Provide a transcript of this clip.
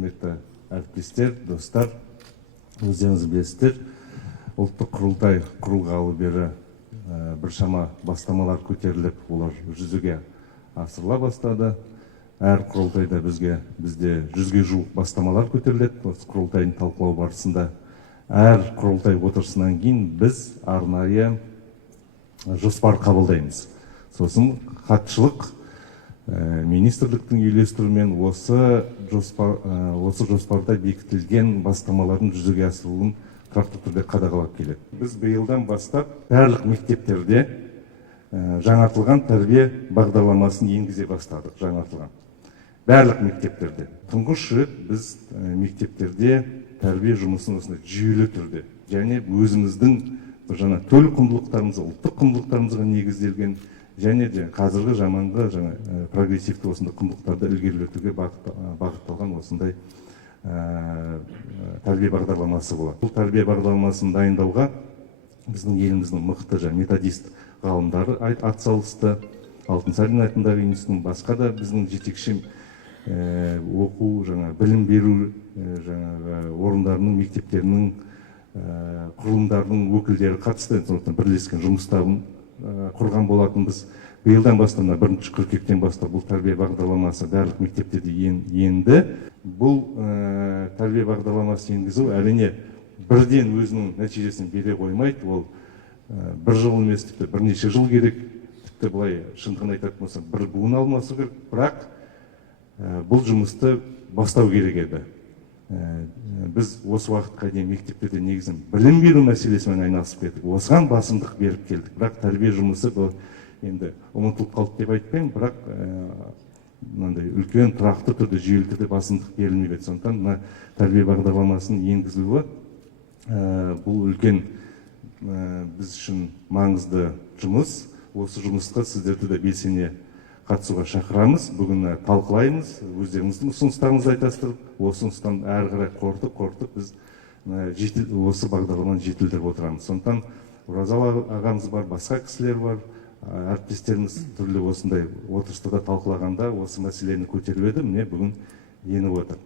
құрметті әріптестер, достар, өздеріңіз білесіздер, ұлттық құрылтай құрылғалы бері біршама бастамалар көтеріліп, олар жүзеге асырыла бастады. Әр құрылтайда бізде 100-ге жуық бастамалар көтеріледі. Осы құрылтайдың талқылау барысында әр құрылтай отырысынан кейін біз арнайы жоспар қабылдаймыз. Сосын хатшылық министрліктің үйлестіруімен осы жоспарда бекітілген бастамалардың жүзеге асырылуын тұрақты түрде қадағалап келеді. Біз биылдан бастап барлық мектептерде жаңартылған тәрбие бағдарламасын енгізе бастадық. Барлық мектептерде. Тұңғыш рет біз мектептерде тәрбие жұмысын осындай жүйелі түрде және өзіміздің жаңа төл құндылықтарымызға, ұлттық құндылықтарымызға негізделген және де қазіргі заманғы прогрессивті осындай құндылықтарды ілгерілетуге бағытталған осындай тәрбие бағдарламасы болады. Бұл тәрбие бағдарламасын дайындауға біздің еліміздің мықты методист ғалымдары атсалысты. Алтынсарин атындағы институттың басқа да біздің жетекші оқу, білім беру орындарының, мектептерінің, құрылымдарының өкілдері қатысты. Сондықтан бірлескен жұмыстарын құрған болатынбыз. Биылдан бастап, 1 қыркүйектен бастап бұл тәрбие бағдарламасы барлық мектептерде енді. Бұл тәрбие бағдарламасы енгізу әрине бірден өзінің нәтижесін бере қоймайды. Ол бір жыл емес, тіпті бірнеше жыл керек. Тіпті былай шындығын айтатын болсам, бір буын алмасу керек, бірақ бұл жұмысты бастау керек еді. Біз осы уақытқа дейін мектептерде негізін білім беру мәселесімен айналысып келдік. Осыған басымдық беріп келдік. Бірақ тәрбие жұмысы енді ұмытылып қалды деп айтпаймын, бірақ үлкен тұрақты түрде, жүйелі түрде басымдық берілмейді. Сондықтан тәрбие бағдарламасының енгізілуі бұл үлкен біз үшін маңызды жұмыс. Осы жұмысқа сіздерді де белсене қатысуға шақырамыз. Бүгін талқылаймыз, өздеріңіздің ұсыныстарыңызды айтасыздар. Осы ұсыныстан әрі қарай қорытып біз осы бағдарламаны жетілдіріп отырамыз. Сондықтан Оразалы ағамыз бар, басқа кісілер бар, әріптестеріміз түрлі осындай отырыста да талқылағанда осы мәселені көтеріп еді, міне бүгін еніп отыр.